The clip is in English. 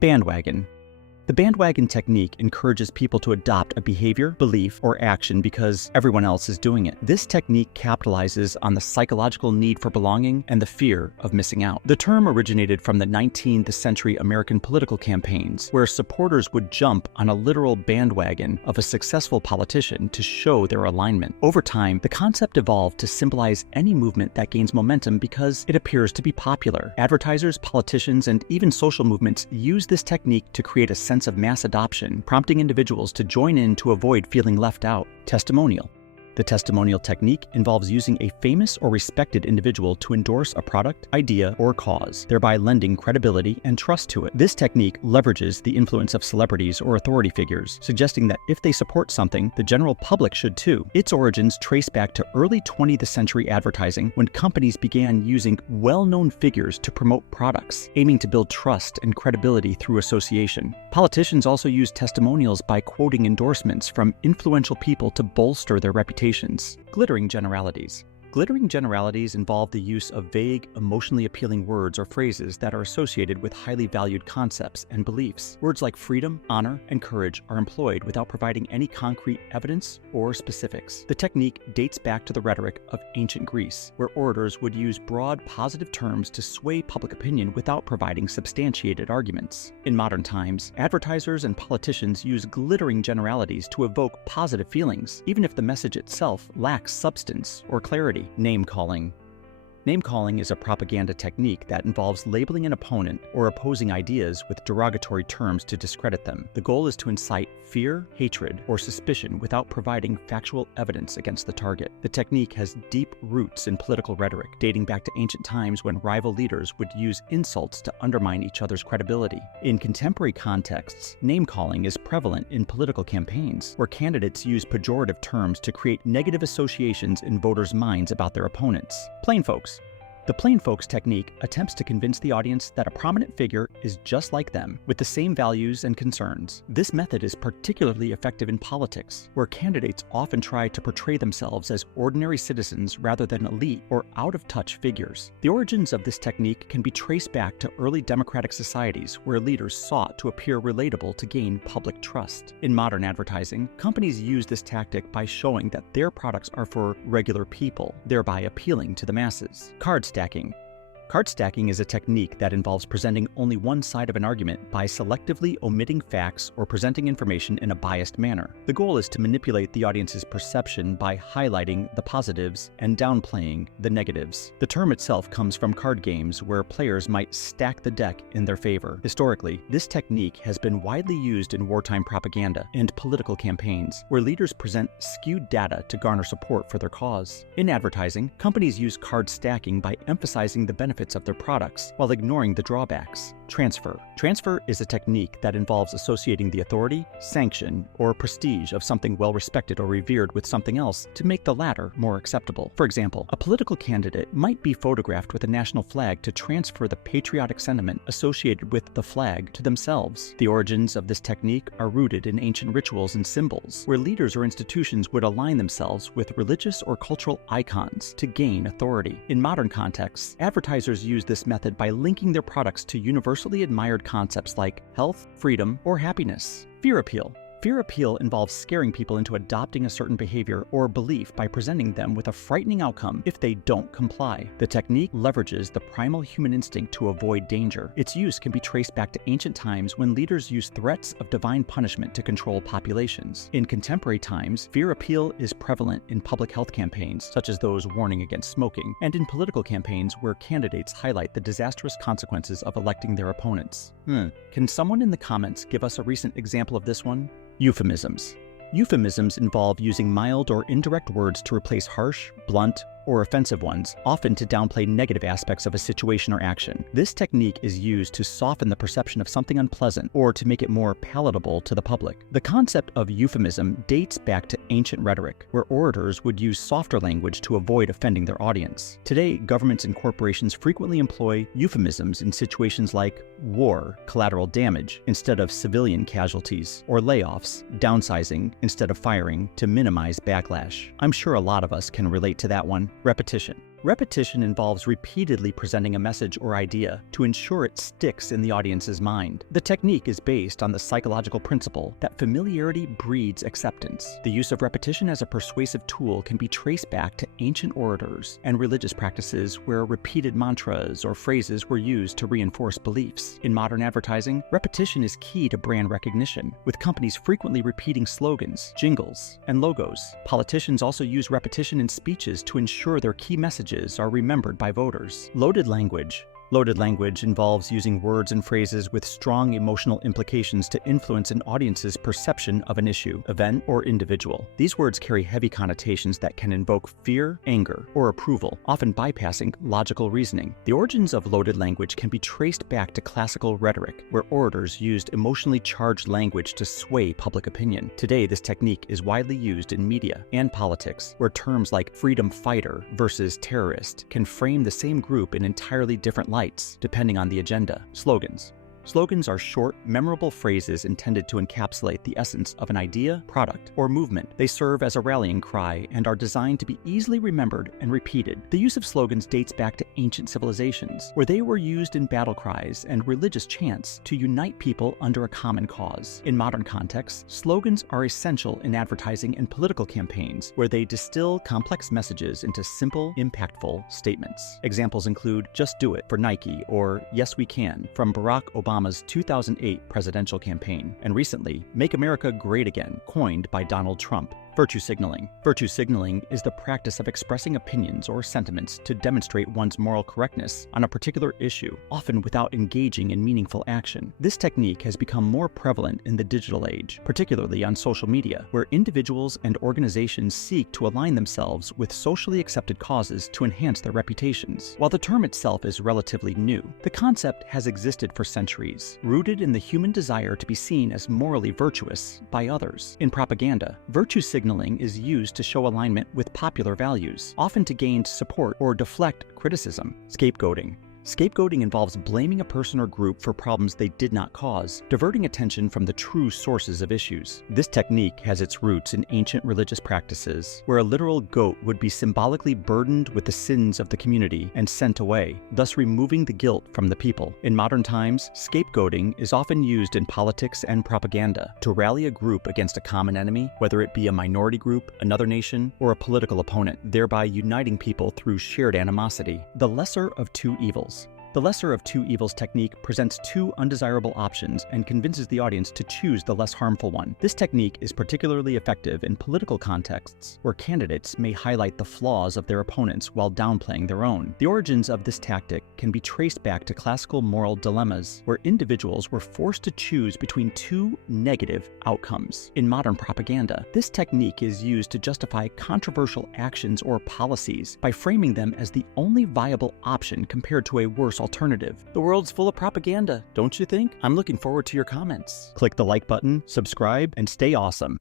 Bandwagon. The bandwagon technique encourages people to adopt a behavior, belief, or action because everyone else is doing it. This technique capitalizes on the psychological need for belonging and the fear of missing out. The term originated from the 19th century American political campaigns, where supporters would jump on a literal bandwagon of a successful politician to show their alignment. Over time, the concept evolved to symbolize any movement that gains momentum because it appears to be popular. Advertisers, politicians, and even social movements use this technique to create a sense of mass adoption, prompting individuals to join in to avoid feeling left out. Testimonial. The testimonial technique involves using a famous or respected individual to endorse a product, idea, or cause, thereby lending credibility and trust to it. This technique leverages the influence of celebrities or authority figures, suggesting that if they support something, the general public should too. Its origins trace back to early 20th century advertising, when companies began using well-known figures to promote products, aiming to build trust and credibility through association. Politicians also use testimonials by quoting endorsements from influential people to bolster their reputations. Glittering generalities. Glittering generalities involve the use of vague, emotionally appealing words or phrases that are associated with highly valued concepts and beliefs. Words like freedom, honor, and courage are employed without providing any concrete evidence or specifics. The technique dates back to the rhetoric of ancient Greece, where orators would use broad, positive terms to sway public opinion without providing substantiated arguments. In modern times, advertisers and politicians use glittering generalities to evoke positive feelings, even if the message itself lacks substance or clarity. Name-calling. Name-calling is a propaganda technique that involves labeling an opponent or opposing ideas with derogatory terms to discredit them. The goal is to incite fear, hatred, or suspicion without providing factual evidence against the target. The technique has deep roots in political rhetoric, dating back to ancient times when rival leaders would use insults to undermine each other's credibility. In contemporary contexts, name-calling is prevalent in political campaigns, where candidates use pejorative terms to create negative associations in voters' minds about their opponents. Plain folks. The plain folks technique attempts to convince the audience that a prominent figure is just like them, with the same values and concerns. This method is particularly effective in politics, where candidates often try to portray themselves as ordinary citizens rather than elite or out-of-touch figures. The origins of this technique can be traced back to early democratic societies, where leaders sought to appear relatable to gain public trust. In modern advertising, companies use this tactic by showing that their products are for regular people, thereby appealing to the masses. Card stacking. Card stacking is a technique that involves presenting only one side of an argument by selectively omitting facts or presenting information in a biased manner. The goal is to manipulate the audience's perception by highlighting the positives and downplaying the negatives. The term itself comes from card games, where players might stack the deck in their favor. Historically, this technique has been widely used in wartime propaganda and political campaigns, where leaders present skewed data to garner support for their cause. In advertising, companies use card stacking by emphasizing the benefits of their products while ignoring the drawbacks. Transfer. Transfer is a technique that involves associating the authority, sanction, or prestige of something well-respected or revered with something else to make the latter more acceptable. For example, a political candidate might be photographed with a national flag to transfer the patriotic sentiment associated with the flag to themselves. The origins of this technique are rooted in ancient rituals and symbols, where leaders or institutions would align themselves with religious or cultural icons to gain authority. In modern contexts, advertisers use this method by linking their products to universally admired concepts like health, freedom, or happiness. Fear appeal. Fear appeal involves scaring people into adopting a certain behavior or belief by presenting them with a frightening outcome if they don't comply. The technique leverages the primal human instinct to avoid danger. Its use can be traced back to ancient times, when leaders used threats of divine punishment to control populations. In contemporary times, fear appeal is prevalent in public health campaigns, such as those warning against smoking, and in political campaigns where candidates highlight the disastrous consequences of electing their opponents. Can someone in the comments give us a recent example of this one? Euphemisms. Euphemisms involve using mild or indirect words to replace harsh, blunt, or offensive ones, often to downplay negative aspects of a situation or action. This technique is used to soften the perception of something unpleasant or to make it more palatable to the public. The concept of euphemism dates back to ancient rhetoric, where orators would use softer language to avoid offending their audience. Today, governments and corporations frequently employ euphemisms in situations like war, collateral damage, instead of civilian casualties, or layoffs, downsizing instead of firing, to minimize backlash. I'm sure a lot of us can relate to that one. Repetition. Repetition involves repeatedly presenting a message or idea to ensure it sticks in the audience's mind. The technique is based on the psychological principle that familiarity breeds acceptance. The use of repetition as a persuasive tool can be traced back to ancient orators and religious practices where repeated mantras or phrases were used to reinforce beliefs. In modern advertising, repetition is key to brand recognition, with companies frequently repeating slogans, jingles, and logos. Politicians also use repetition in speeches to ensure their key messages are remembered by voters. Loaded language. Loaded language involves using words and phrases with strong emotional implications to influence an audience's perception of an issue, event, or individual. These words carry heavy connotations that can invoke fear, anger, or approval, often bypassing logical reasoning. The origins of loaded language can be traced back to classical rhetoric, where orators used emotionally charged language to sway public opinion. Today, this technique is widely used in media and politics, where terms like freedom fighter versus terrorist can frame the same group in entirely different lights, depending on the agenda. Slogans. Slogans are short, memorable phrases intended to encapsulate the essence of an idea, product, or movement. They serve as a rallying cry and are designed to be easily remembered and repeated. The use of slogans dates back to ancient civilizations, where they were used in battle cries and religious chants to unite people under a common cause. In modern contexts, slogans are essential in advertising and political campaigns, where they distill complex messages into simple, impactful statements. Examples include "Just Do It" for Nike or "Yes We Can" from Barack Obama's 2008 presidential campaign, and recently, "Make America Great Again," coined by Donald Trump. Virtue signaling. Virtue signaling is the practice of expressing opinions or sentiments to demonstrate one's moral correctness on a particular issue, often without engaging in meaningful action. This technique has become more prevalent in the digital age, particularly on social media, where individuals and organizations seek to align themselves with socially accepted causes to enhance their reputations. While the term itself is relatively new, the concept has existed for centuries, rooted in the human desire to be seen as morally virtuous by others. In propaganda, virtue signaling is used to show alignment with popular values, often to gain support or deflect criticism. Scapegoating. Scapegoating involves blaming a person or group for problems they did not cause, diverting attention from the true sources of issues. This technique has its roots in ancient religious practices, where a literal goat would be symbolically burdened with the sins of the community and sent away, thus removing the guilt from the people. In modern times, scapegoating is often used in politics and propaganda to rally a group against a common enemy, whether it be a minority group, another nation, or a political opponent, thereby uniting people through shared animosity. The lesser of two evils. The lesser of two evils technique presents two undesirable options and convinces the audience to choose the less harmful one. This technique is particularly effective in political contexts where candidates may highlight the flaws of their opponents while downplaying their own. The origins of this tactic can be traced back to classical moral dilemmas where individuals were forced to choose between two negative outcomes. In modern propaganda, this technique is used to justify controversial actions or policies by framing them as the only viable option compared to a worse alternative. The world's full of propaganda, don't you think? I'm looking forward to your comments. Click the like button, subscribe, and stay awesome.